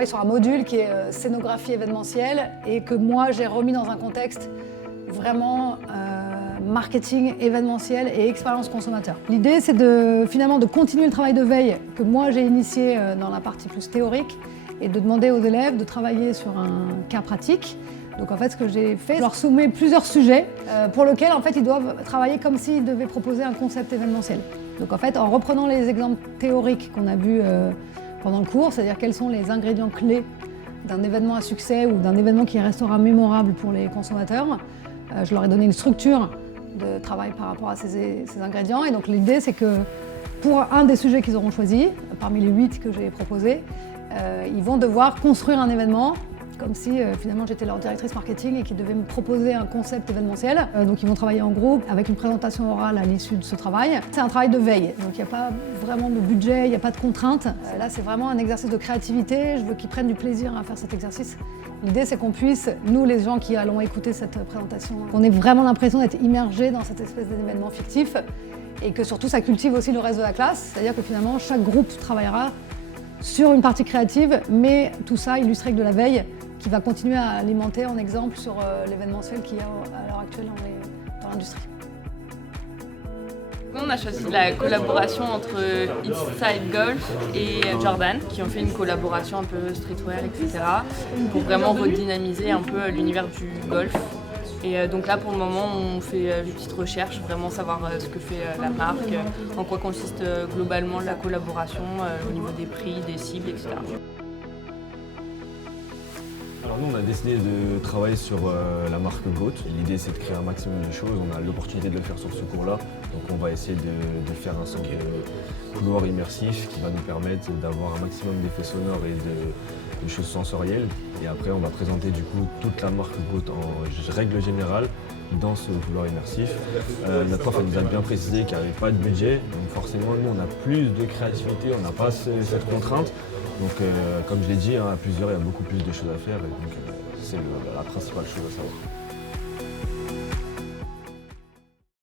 travaille sur un module qui est scénographie événementielle et que moi j'ai remis dans un contexte vraiment marketing événementiel et expérience consommateur. L'idée c'est finalement de continuer le travail de veille que moi j'ai initié dans la partie plus théorique et de demander aux élèves de travailler sur un cas pratique. Donc en fait ce que j'ai fait, je leur soumets plusieurs sujets pour lesquels en fait ils doivent travailler comme s'ils devaient proposer un concept événementiel. Donc en fait en reprenant les exemples théoriques qu'on a vus pendant le cours, c'est-à-dire quels sont les ingrédients clés d'un événement à succès ou d'un événement qui restera mémorable pour les consommateurs, je leur ai donné une structure de travail par rapport à ces ingrédients. Et donc l'idée c'est que pour un des sujets qu'ils auront choisi, parmi les 8 que j'ai proposés, ils vont devoir construire un événement comme si finalement j'étais leur directrice marketing et qu'ils devaient me proposer un concept événementiel. Donc ils vont travailler en groupe avec une présentation orale à l'issue de ce travail. C'est un travail de veille, donc il n'y a pas vraiment de budget, il n'y a pas de contraintes. Là c'est vraiment un exercice de créativité, je veux qu'ils prennent du plaisir à faire cet exercice. L'idée c'est qu'on puisse, nous les gens qui allons écouter cette présentation, qu'on ait vraiment l'impression d'être immergés dans cette espèce d'événement fictif et que surtout ça cultive aussi le reste de la classe, c'est-à-dire que finalement chaque groupe travaillera sur une partie créative, mais tout ça illustré avec de la veille qui va continuer à alimenter en exemple sur l'événementiel qu'il y a à l'heure actuelle dans l'industrie. On a choisi la collaboration entre Eastside Golf et Jordan, qui ont fait une collaboration un peu streetwear, etc. pour vraiment redynamiser un peu l'univers du golf. Et donc là, pour le moment, on fait des petites recherches, vraiment savoir ce que fait la marque, en quoi consiste globalement la collaboration au niveau des prix, des cibles, etc. Alors nous, on a décidé de travailler sur la marque GOAT. L'idée, c'est de créer un maximum de choses. On a l'opportunité de le faire sur ce cours-là. Donc on va essayer de faire un sorte de couloir immersif qui va nous permettre d'avoir un maximum d'effets sonores et de choses sensorielles. Et après, on va présenter du coup toute la marque GOAT en règle générale dans ce couloir immersif. Notre prof nous a bien précisé qu'il n'y avait pas de budget. Donc forcément, nous, on a plus de créativité, on n'a pas cette contrainte. Donc comme je l'ai dit, à plusieurs, il y a beaucoup plus de choses à faire. Et donc c'est la principale chose à savoir.